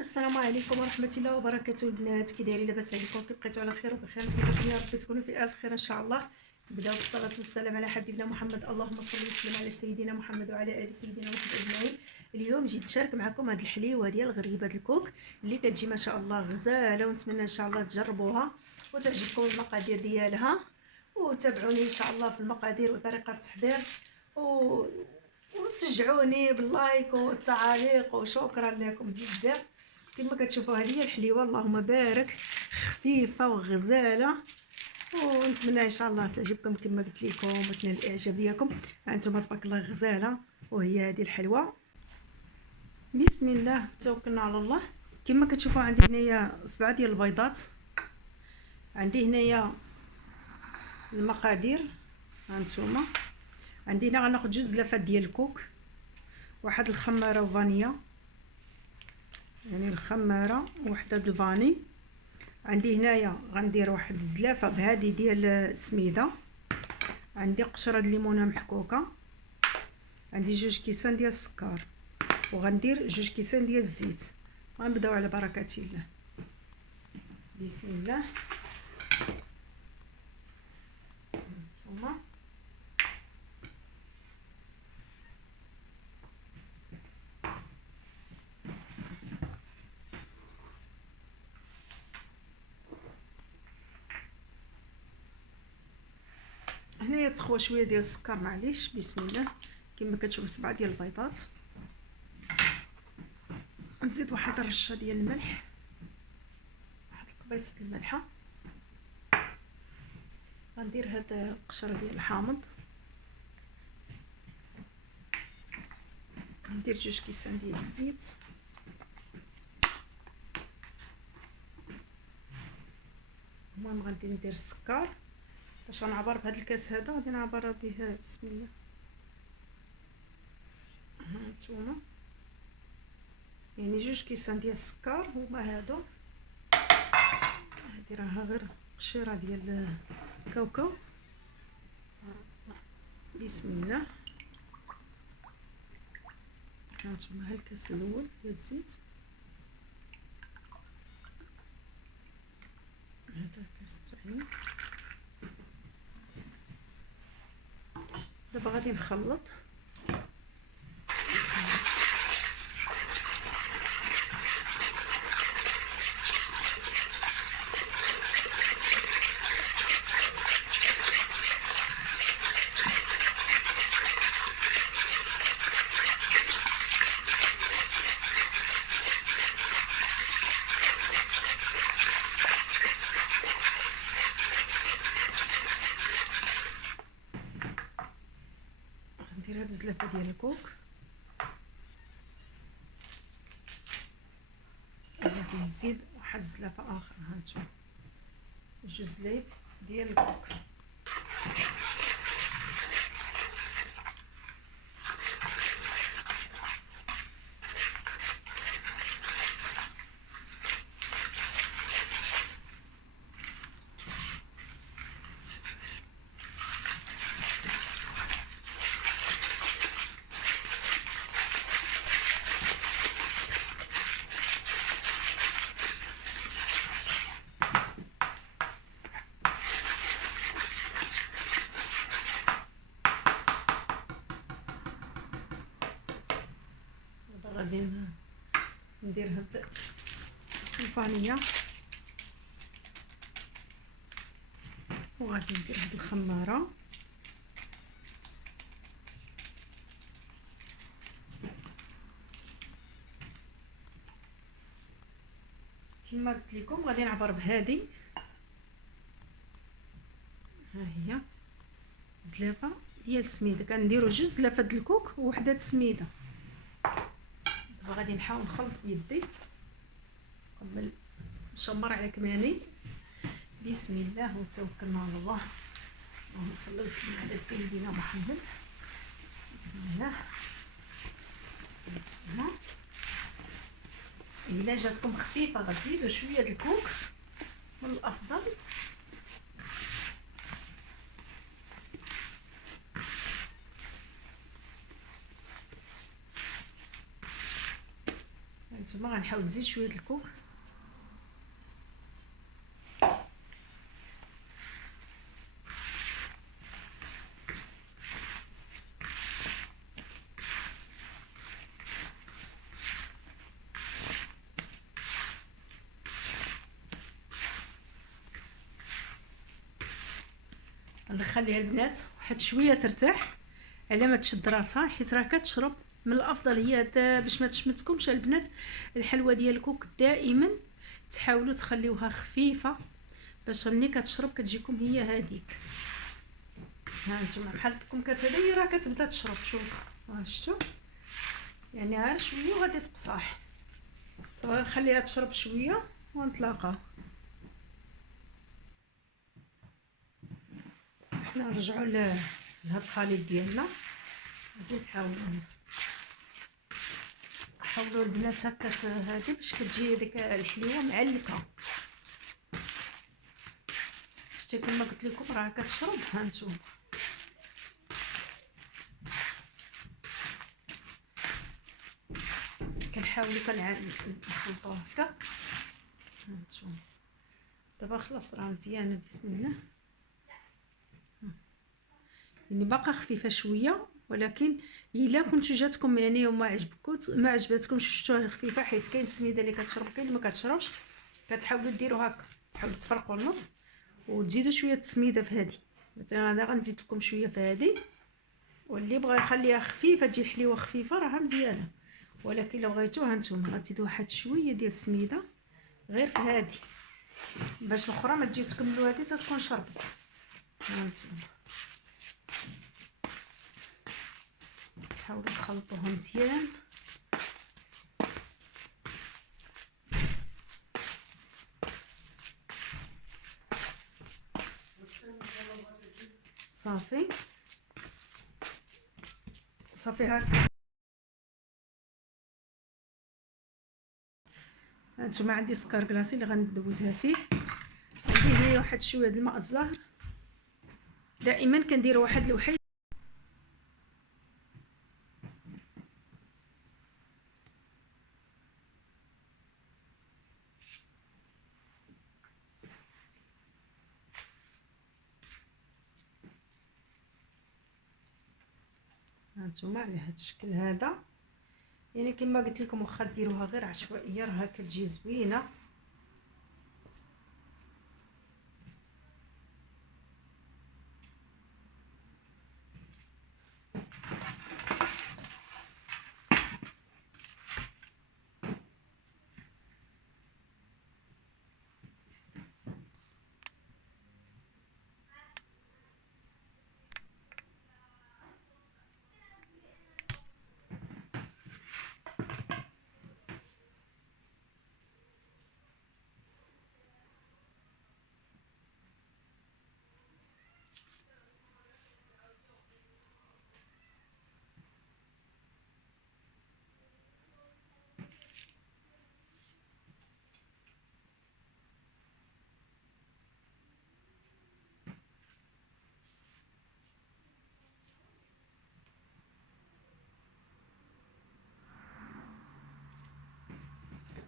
السلام عليكم ورحمه الله وبركاته. البنات كي دايرين؟ لاباس عليكم؟ كي بقيتوا على خير وبخير؟ نتمنى يا رب تكونوا في الف خير ان شاء الله. نبداو بالصلاه والسلام على حبيبنا محمد. اللهم صل وسلم على سيدنا محمد وعلى ال سيدنا محمد اجمعين. اليوم جيت نشارك معكم هذه الحليوه ديال الغريبه الكوك اللي كتجي ما شاء الله غزاله، ونتمنى ان شاء الله تجربوها وتعجبكم المقادير ديالها، وتابعوني ان شاء الله في المقادير وطريقه التحضير و... وشجعوني باللايك والتعاليق، وشكرا لكم بزاف. كما كتشوفوا هذه هي الحليوه، اللهم بارك، خفيفه وغزاله، ونتمنى ان شاء الله تعجبكم كما قلت لكم وتنال الاعجاب ديالكم. هانتوما تبارك الله غزاله، وهي هذه الحلوه. بسم الله توكلنا على الله. كما كتشوفوا عندي هنايا 7 ديال البيضات، عندي هنايا المقادير. هانتوما عندي هنا غناخذ 2 زلافات ديال الكوك، واحد الخماره وفانيا، يعني الخماره وحده د الفاني. عندي هنايا غندير واحد الزلافه بهذه ديال السميده، عندي قشره د الليمونه محكوكه، عندي 2 كيسان ديال السكر، وغندير 2 كيسان ديال الزيت. غنبداو على بركه الله. بسم الله. ثم هنايا تخوى شويه ديال السكر، معليش. بسم الله. كما كتشوفوا 7 ديال البيضات. نزيد واحد الرشه ديال الملح، واحد القبيصه الملحه. غندير هاد القشره ديال الحامض، ندير 2 كيسان ديال الزيت، المهم غادي ندير السكر باش غنعبر بهذا الكاس هذا، غادي نعبر به. بسم الله. هانتوما يعني 2 كيسان ديال السكر هما هادو. هادي راها غير قشيره ديال الكاوكاو. بسم الله. هانتوما ها الكاس الاول ديال الزيت، هذا الكاس الثاني. دابا غادي نخلط. غندير هاد الزلافه ديال الكوك، غادي نزيد واحد الزلافه اخر. هانتوما 2 زلايف ديال الكوك. غادي ندير هاد الفانيليا، وغادي ندير هاد الخماره، كما قلت لكم غادي نعبر بهادي. ها هي زلافه ديال السميده، كنديروا 2 زلافات د الكوك ووحده د السميده. دابا غادي نحاول نخلط بيدي قبل نشمر على كمامي. بسم الله وتوكلنا على الله. اللهم صل وسلم على سيدنا محمد. بسم الله. الا جاتكم خفيفه غتزيدوا شويه د الكوك من الافضل. هانتوما غنحاول نزيد شويه الكوك. نخليها البنات واحد شويه ترتاح على ما تشد راسها، حيت راه كتشرب. من الافضل هي باش ما تشمتكمش البنات الحلوه ديال الكوك دائما تحاولوا تخليوها خفيفه باش ملي كتشرب كتجيكم هي هذيك. ها نتوما بحالكم كتهدي راه كتبدا تشرب. شوف ها شفتوا، يعني غير شويه وغادي تقصاح. صافي نخليها تشرب شويه ونتلاقاو. حنا نرجعوا لهاد الخليط ديالنا. غادي حاولوا البنات هكا هادي باش كتجي ديك الحليوه معلكه. شتي كما قلت لكم راه كتشرب. ها نتوما كنحاولوا كنخلطوه هكا. ها نتوما دابا خلاص راه مزيانه بسم الله. يعني باقا خفيفه شويه، ولكن الا كنتو جاتكم يعني وما ما عجبتكمش شفتوها خفيفه، حيت كاين السميده اللي كتشرب كاين اللي ما كتشربش، كتحاولوا ديروا هكا، تحاولوا تفرقوا النص وتزيدوا شويه السميده في هذه. مثلا انا غنزيد لكم شويه في هذه، واللي بغى يخليها خفيفه تجي الحليوه خفيفه راها مزيانه. ولكن لو بغيتو هانتوما غتزيدوا واحد شويه ديال السميده غير في هذه باش الاخرى ما تجي تكملوا هذه تتكون شربت. هانتوما حاولوا تخلطوها مزيان. صافي صافي هكا. هانتوما عندي سكر كلاصي اللي غندوزها فيه. عندي هنايا واحد شويه د الماء الزهر، دائما كندير واحد الوحيد. هانتوما على هذا الشكل هذا، يعني كما قلت لكم واخا ديروها غير عشوائيه راه كتجي زوينه.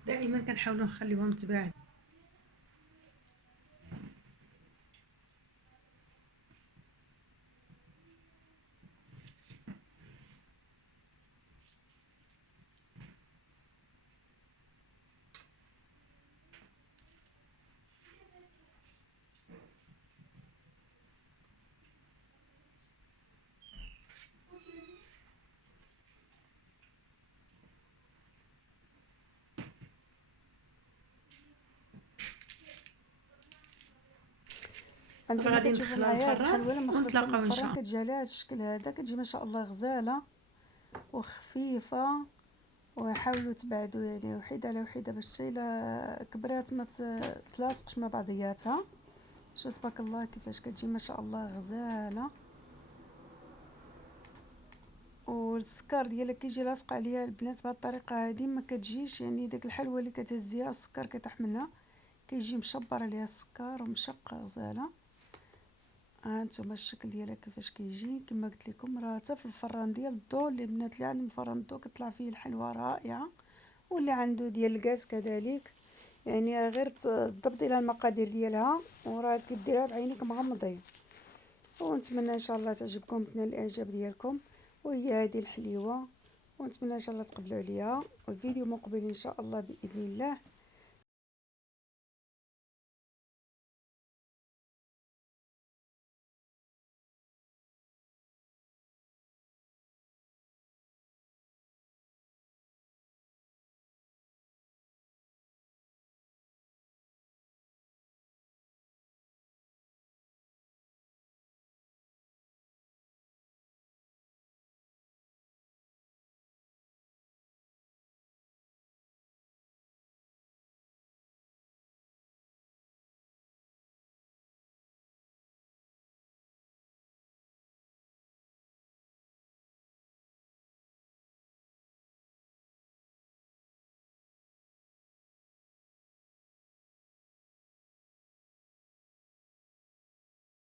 دائما كنحاولوا نخليوها متباعد. انتما غادي كتشوفوا ندخلها معايا هاد للفران الحلوه لما خرجتها من ونتلاقاو ان شاء الفران الله. كتجي على هاد الشكل هذا، كتجي ما شاء الله غزاله وخفيفه. وحاولوا تبعدوا يعني وحده على وحده باش حتى الا كبرات ما تلاصقش مع بعضياتها. شو تبارك الله كيفاش كتجي ما شاء الله غزاله. والسكر ديالها كيجي لاصق عليها البنات بهذه الطريقه هذه، ما كتجيش يعني ديك الحلوه اللي كتهزيها والسكر كيطيح منها، كيجي مشبر عليها السكر ومشق غزاله. ها انتما الشكل ديالها كيفاش كيجي. كما قلت لكم راه حتى في الفران ديال الضو اللي بنات اللي عندهم فران الضو كطلع فيه الحلوه رائعه واللي عنده ديال الكاس كذلك، يعني غير تضبطي لها المقادير ديالها وراك ديرها بعينك مغمضين. ونتمنى ان شاء الله تعجبكم، تنال الاعجاب ديالكم، وهي هذه الحليوه. ونتمنى ان شاء الله تقبلوا عليها، والفيديو مقبل ان شاء الله باذن الله.